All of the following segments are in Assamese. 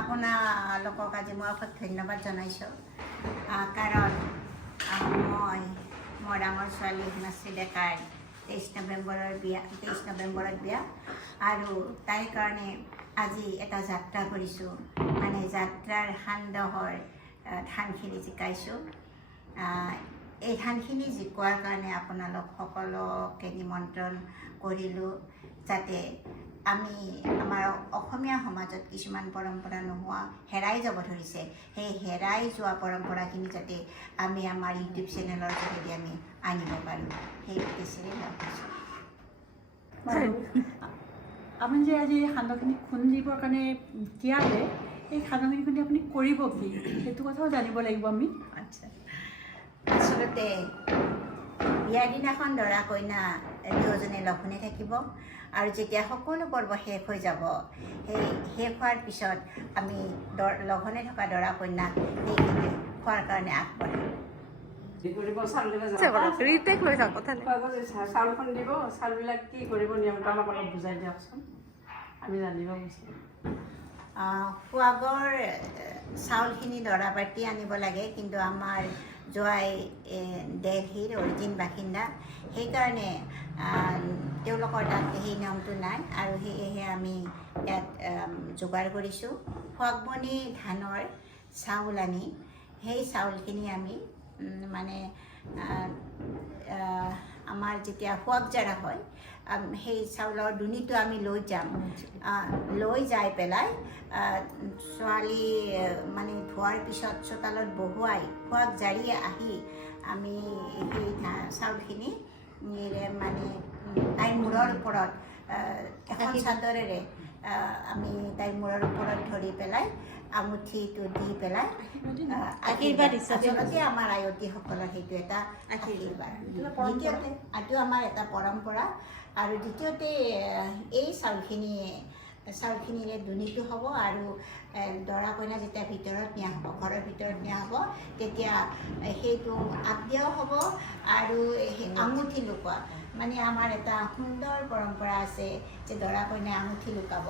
আপোনালোকক আজি মই অশেষ ধন্যবাদ জনাইছোঁ কাৰণ মই মোৰ ডাঙৰ ছোৱালী হিমাশ্ৰী ডেকাৰ 23 নৱেম্বৰত বিয়া আৰু তাইৰ কাৰণে আজি এটা যাত্ৰা কৰিছোঁ মানে যাত্ৰাৰ সান্দহৰ ধানখিনি জিকাইছোঁ এই ধানখিনি জিকোৱাৰ কাৰণে আপোনালোক সকলোকে নিমন্ত্ৰণ কৰিলোঁ যাতে আমি আমাৰ অসমীয়া সমাজত কিছুমান পৰম্পৰা নোহোৱা হেৰাই যাব ধৰিছে সেই হেৰাই যোৱা পৰম্পৰাখিনি যাতে আমি আমাৰ ইউটিউব চেনেলৰ যোগেদি আমি আনিব পাৰোঁ সেই উদ্দেশ্যেৰে লগ পাইছোঁ আপুনি যে আজি সান্দহখিনি খুন্দিবৰ কাৰণে তিয়ালে এই সান্দহখিনি খুন্দি আপুনি কৰিব কি সেইটো কথাও জানিব লাগিব আমি আচ্ছা আচলতে বিয়াৰ দিনাখন দৰা কইনা দুয়োজনে লঘোণে থাকিব আৰু যেতিয়া সকলো পৰ্ব শেষ হৈ যাব সেই শেষ হোৱাৰ পিছত আমি লঘোণে থকা দৰা কইনাক সেইখিনি খোৱাৰ কাৰণে আগবাঢ়িম চাউল খুন্দিব চাউলবিলাক কি কৰিব নিয়মটো আমাক অলপ বুজাই দিয়কচোন আমি জানিব বিচাৰোঁ সোৱাগৰ চাউলখিনি দৰা পাতি আনিব লাগে কিন্তু আমাৰ জোৱাই দেলহিৰ অৰিজিন বাসিন্দা সেইকাৰণে তেওঁলোকৰ তাত সেই নিয়মটো নাই আৰু সেয়েহে আমি ইয়াত যোগাৰ কৰিছোঁ সোৱাগমণি ধানৰ চাউল আনি সেই চাউলখিনি আমি মানে আমাৰ যেতিয়া সোৱাগ জাৰা হয় সেই চাউলৰ দুনিটো আমি লৈ যাম লৈ যাই পেলাই ছোৱালী মানে ধোৱাৰ পিছত চোতালত বহুৱাই সোৱাগ জাৰি আহি আমি সেই চাউলখিনি মানে তাইৰ মূৰৰ ওপৰত এখন চাদৰেৰে আমি তাইৰ মূৰৰ ওপৰত ধৰি পেলাই আঙুঠিটো দি পেলাই আচলতে আমাৰ আয়তীসকলৰ সেইটো এটা আশীৰ্বাদ দ্বিতীয়তে এইটো আমাৰ এটা পৰম্পৰা আৰু দ্বিতীয়তে এই চাউলখিনিৰে দুনিটো হ'ব আৰু দৰা কইনা যেতিয়া ভিতৰত নিয়া হ'ব ঘৰৰ ভিতৰত নিয়া হ'ব তেতিয়া সেইটো আজ্ঞাও হ'ব আৰু সেই আঙুঠি লুকুৱা মানে আমাৰ এটা সুন্দৰ পৰম্পৰা আছে যে দৰা কইনাই আঙুঠি লুকাব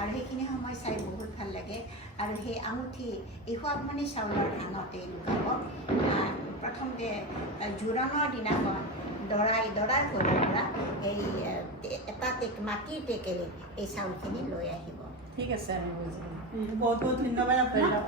আৰু সেইখিনি সময় চাই বহুত ভাল লাগে আৰু সেই আঙুঠি এই সোৱাগমণি চাউলৰ ধানতে লুকাব প্ৰথমতে জোৰোণৰ দিনাখন দৰাৰ ঘৰৰ পৰা এই এটা মাটিৰ টেকেৰে এই চাউলখিনি লৈ আহিব ঠিক আছে আমি বুজিলোঁ বহুত বহুত ধন্যবাদ আপোনাক